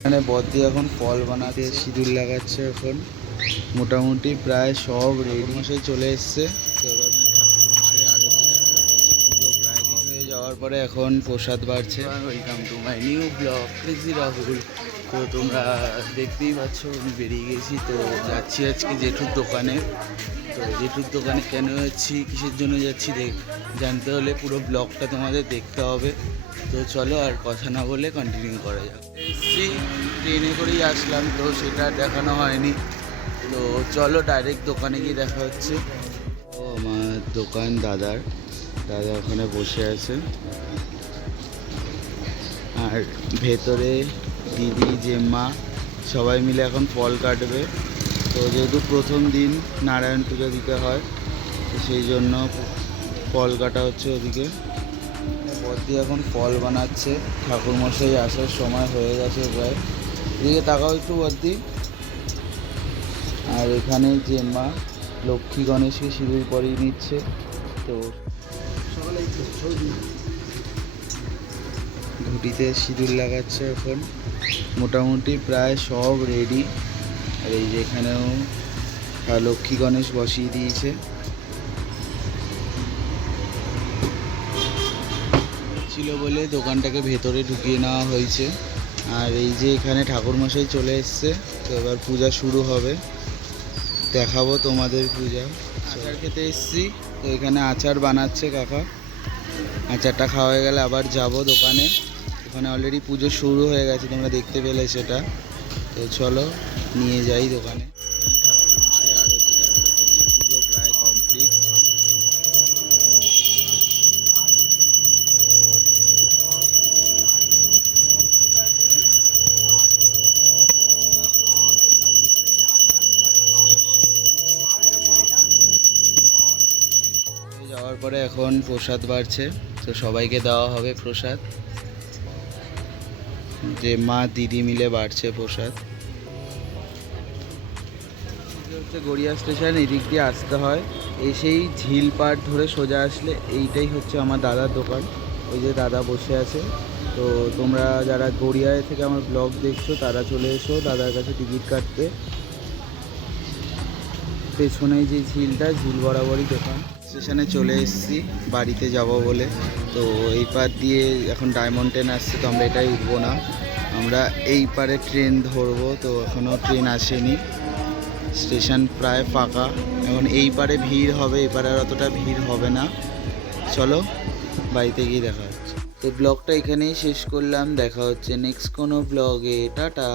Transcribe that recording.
এখানে বদ্দি এখন ফল বানাতে সিঁদুর লাগাচ্ছে। এখন মোটামুটি প্রায় সব রেডি মশাই চলে এসছে। তো এবার ঠাকুরমশাই আরতিটা করে ফেলছে, পুজো প্রায় হয়ে যাওয়ার পরে এখন প্রসাদ বাড়ছে। Welcome to my new blog crazy Rahul. তো তোমরা দেখতেই পাচ্ছ আমি বেরিয়ে গেছি, তো যাচ্ছি আজকে জেঠুর দোকানে। তো জেঠুর দোকানে কেন যাচ্ছি, কিসের জন্য যাচ্ছি জানতে হলে পুরো ব্লগটা তোমাদের দেখতে হবে। তো চলো আর কথা না বলে কন্টিনিউ করা যাক। এসছি ট্রেনে করেই আসলাম, তো সেটা দেখানো হয়নি। তো চলো ডাইরেক্ট দোকানে গিয়ে দেখা হচ্ছে। ও আমার দোকান দাদা ওখানে বসে আছে, আর ভেতরে দিদি জেম্মা সবাই মিলে এখন ফল কাটবে। তো যেহেতু প্রথম দিন নারায়ণ পুজো দিতে হয়, তো সেই জন্য ফল কাটা হচ্ছে ওদিকে। বদ্দি এখন ফল বানাচ্ছে, ঠাকুরমশাই আসার সময় হয়ে গেছে প্রায়। এদিকে তাকাও একটু বদ্দি। আর এখানে জেম্মা লক্ষ্মী গণেশকে সিঁদুর পরিয়ে নিচ্ছে। তো ঘুটিতে সিঁদুর লাগাচ্ছে এখন। মোটামুটি প্রায় সব রেডি। আর এই যে এখানেও লক্ষ্মী গণেশ বসিয়ে দিয়েছে। ছিল বলে দোকানটাকে ভেতরে ঢুকিয়ে নেওয়া হয়েছে। আর এই যে এখানে ঠাকুরমশাই চলে এসছে, তো এবার পূজা শুরু হবে, দেখাবো তোমাদের পূজা। আচার খেতে এসছি, তো এখানে আচার বানাচ্ছে কাকা। আচারটা খাওয়া হয়ে গেলে আবার যাব দোকানে। ওখানে অলরেডি পুজো শুরু হয়ে গেছে, তোমরা দেখতে পেলে সেটা। তো চলো নিয়ে যাই দোকানে। ঠাকুরমশাই আরতিটা করে ফেলছে, পুজো প্রায় কমপ্লিট। যাওয়ার পরে এখন প্রসাদ বাড়ছে, তো সবাইকে দেওয়া হবে প্রসাদ। যে মা দিদি মিলে বাড়ছে প্রসাদ। হচ্ছে গড়িয়া স্টেশন, এদিক দিয়ে আসতে হয়। এসেই ঝিল পাড় ধরে সোজা আসলে এইটাই হচ্ছে আমার দাদার দোকান। ওই যে দাদা বসে আছে। তো তোমরা যারা গড়িয়ায় থেকে আমার ব্লগ দেখছো তারা চলে এসো দাদার কাছে টিকিট কাটতে। পেছনেই যে ঝিলটা, ঝিল বরাবরই দোকান। স্টেশনে চলে এসেছি বাড়িতে যাব বলে। তো এই পার দিয়ে এখন ডায়মন্ড ট্রেন আসছে, তো আমরা এটাই উঠবো না, আমরা এই পারে ট্রেন ধরবো। তো এখনও ট্রেন আসেনি, স্টেশন প্রায় ফাঁকা। এখন এই পারে ভিড় হবে, এই পারে আর অতটা ভিড় হবে না। চলো বাড়িতে গিয়ে দেখা হচ্ছে। তো ব্লগটা এখানেই শেষ করলাম, দেখা হচ্ছে নেক্সট কোনো ব্লগে। টাটা।